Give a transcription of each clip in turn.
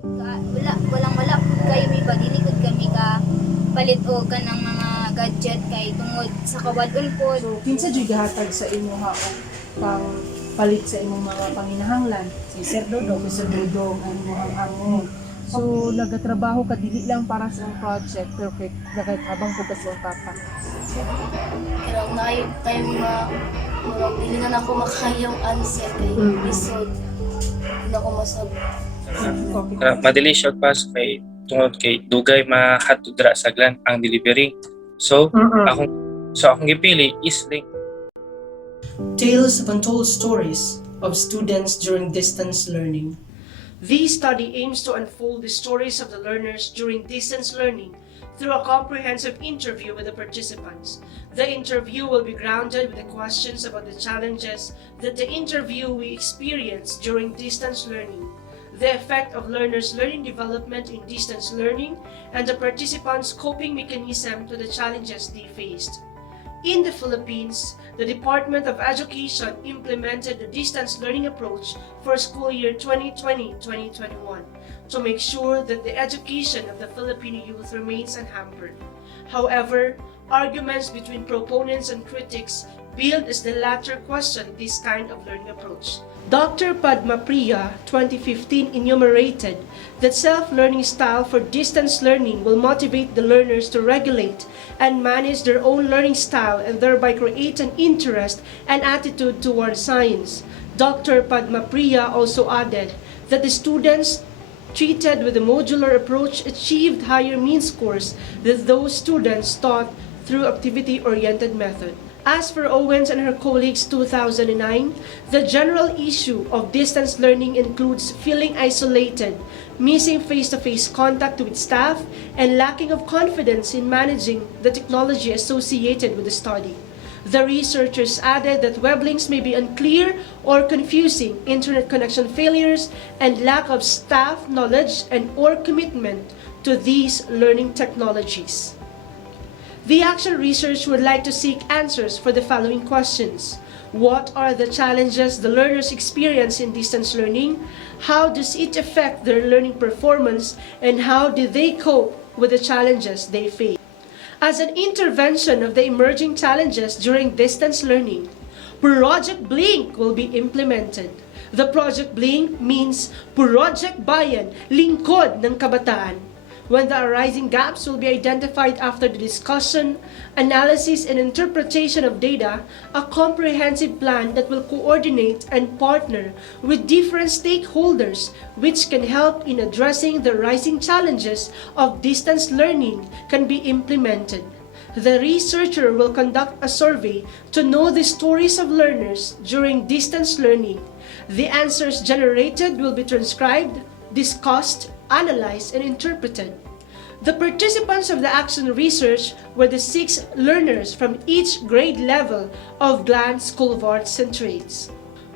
Wala po kayo may padilikod kami ka palit o ka ng mga gadget kay tungod sa kawadon po. So, kinsa jud gihatag sa imo ha pang palit sa imong mga panginahanglan? Si Sir Dodong. Sa dudong ang imong hango. So, nagatrabaho ka dili lang para sa imong project, pero kay nagatabang ko sa imong papa. Pero na tayo mga murag dili na ako makayang answer kay episode. Hindi ako masabi. Madali siya pas kay tungod kay dugay mahatudra sa glan ang delivery. So, akong gipili is link. Tales of Untold Stories of Students During Distance Learning. This study aims to unfold the stories of the learners during distance learning through a comprehensive interview with the participants. The interview will be grounded with the questions about the challenges that the interviewee experienced during distance learning, the effect of learners' learning development in distance learning, and the participants' coping mechanism to the challenges they faced. In the Philippines, the Department of Education implemented the distance learning approach for school year 2020-2021 to make sure that the education of the Filipino youth remains unhampered. However, arguments between proponents and critics build as the latter question this kind of learning approach. Dr. Padma Priya, 2015, enumerated that self-learning style for distance learning will motivate the learners to regulate and manage their own learning style and thereby create an interest and attitude toward science. Dr. Padma Priya also added that the students treated with the modular approach achieved higher mean scores than those students taught through activity-oriented method. As for Owens and her colleagues 2009, the general issue of distance learning includes feeling isolated, missing face-to-face contact with staff, and lacking of confidence in managing the technology associated with the study. The researchers added that web links may be unclear or confusing, internet connection failures, and lack of staff knowledge and or commitment to these learning technologies. The Action Research would like to seek answers for the following questions. What are the challenges the learners experience in distance learning? How does it affect their learning performance? And how do they cope with the challenges they face? As an intervention of the emerging challenges during distance learning, Project Blink will be implemented. The Project Blink means Project Bayan, Lingkod ng Kabataan, when the arising gaps will be identified after the discussion, analysis, and interpretation of data, a comprehensive plan that will coordinate and partner with different stakeholders which can help in addressing the rising challenges of distance learning can be implemented. The researcher will conduct a survey to know the stories of learners during distance learning. The answers generated will be transcribed, discussed, analyzed, and interpreted. The participants of the action research were the 6 learners from each grade level of Gland School of Arts and Trades.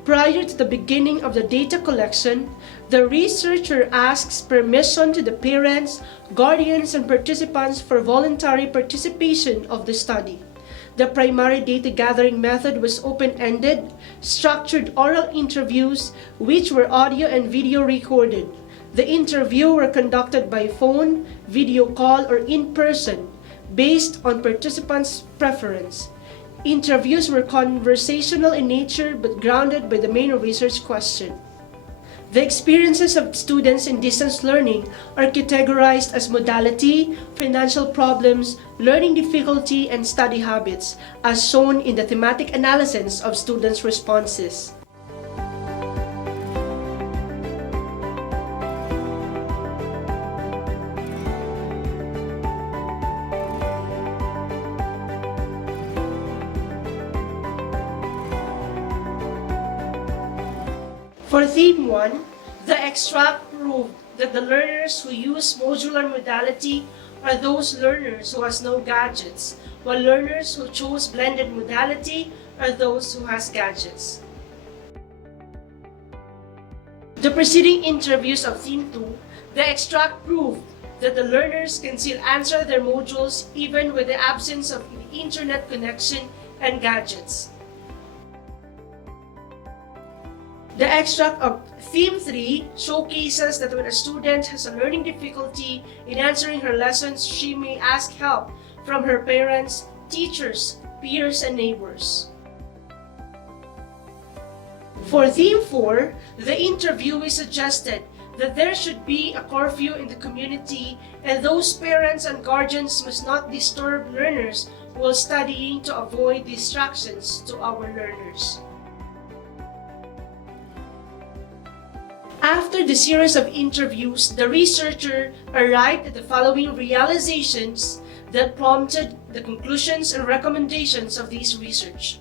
Prior to the beginning of the data collection, the researcher asks permission to the parents, guardians, and participants for voluntary participation of the study. The primary data gathering method was open-ended, structured oral interviews, which were audio and video recorded. The interviews were conducted by phone, video call, or in person, based on participants' preference. Interviews were conversational in nature but grounded by the main research question. The experiences of students in distance learning are categorized as modality, financial problems, learning difficulty, and study habits, as shown in the thematic analysis of students' responses. For Theme 1, the extract proved that the learners who use modular modality are those learners who has no gadgets, while learners who chose blended modality are those who has gadgets. The preceding interviews of Theme 2, the extract proved that the learners can still answer their modules even with the absence of internet connection and gadgets. The extract of Theme 3 showcases that when a student has a learning difficulty in answering her lessons, she may ask help from her parents, teachers, peers, and neighbors. For Theme 4, the interviewee suggested that there should be a curfew in the community and those parents and guardians must not disturb learners while studying to avoid distractions to our learners. After the series of interviews, the researcher arrived at the following realizations that prompted the conclusions and recommendations of this research.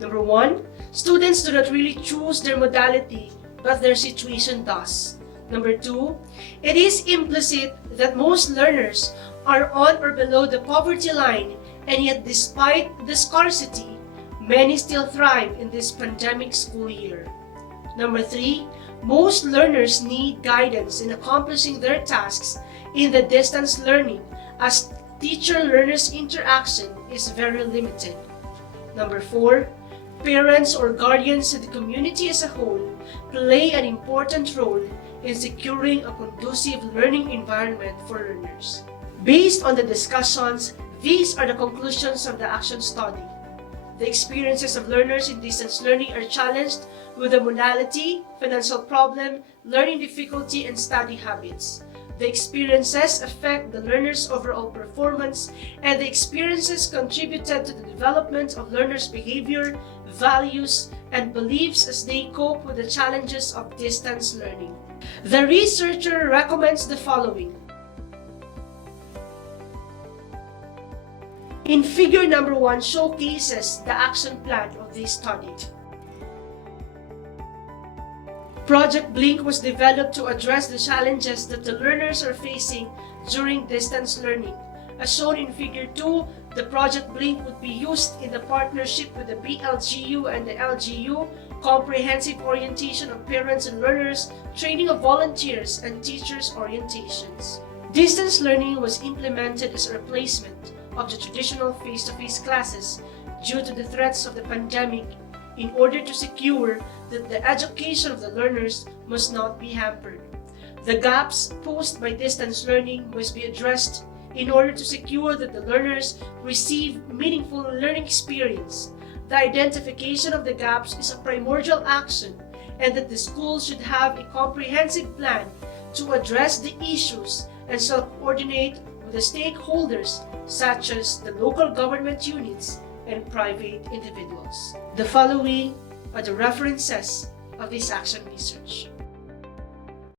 Number 1, students do not really choose their modality, but their situation does. Number 2, it is implicit that most learners are on or below the poverty line, and yet despite the scarcity, many still thrive in this pandemic school year. Number 3, most learners need guidance in accomplishing their tasks in the distance learning as teacher-learners interaction is very limited. Number 4, parents or guardians and the community as a whole play an important role in securing a conducive learning environment for learners. Based on the discussions, these are the conclusions of the action study. The experiences of learners in distance learning are challenged with the modality, financial problem, learning difficulty, and study habits. The experiences affect the learner's overall performance, and the experiences contributed to the development of learners' behavior, values, and beliefs as they cope with the challenges of distance learning. The researcher recommends the following. In figure number 1 showcases the action plan of this study. Project Blink was developed to address the challenges that the learners are facing during distance learning. As shown in figure 2, the Project Blink would be used in the partnership with the BLGU and the LGU, comprehensive orientation of parents and learners, training of volunteers, and teachers' orientations. Distance learning was implemented as a replacement of the traditional face-to-face classes due to the threats of the pandemic in order to secure that the education of the learners must not be hampered. The gaps posed by distance learning must be addressed in order to secure that the learners receive meaningful learning experience. The identification of the gaps is a primordial action, and that the school should have a comprehensive plan to address the issues and self-coordinate with the stakeholders such as the local government units and private individuals. The following are the references of this action research.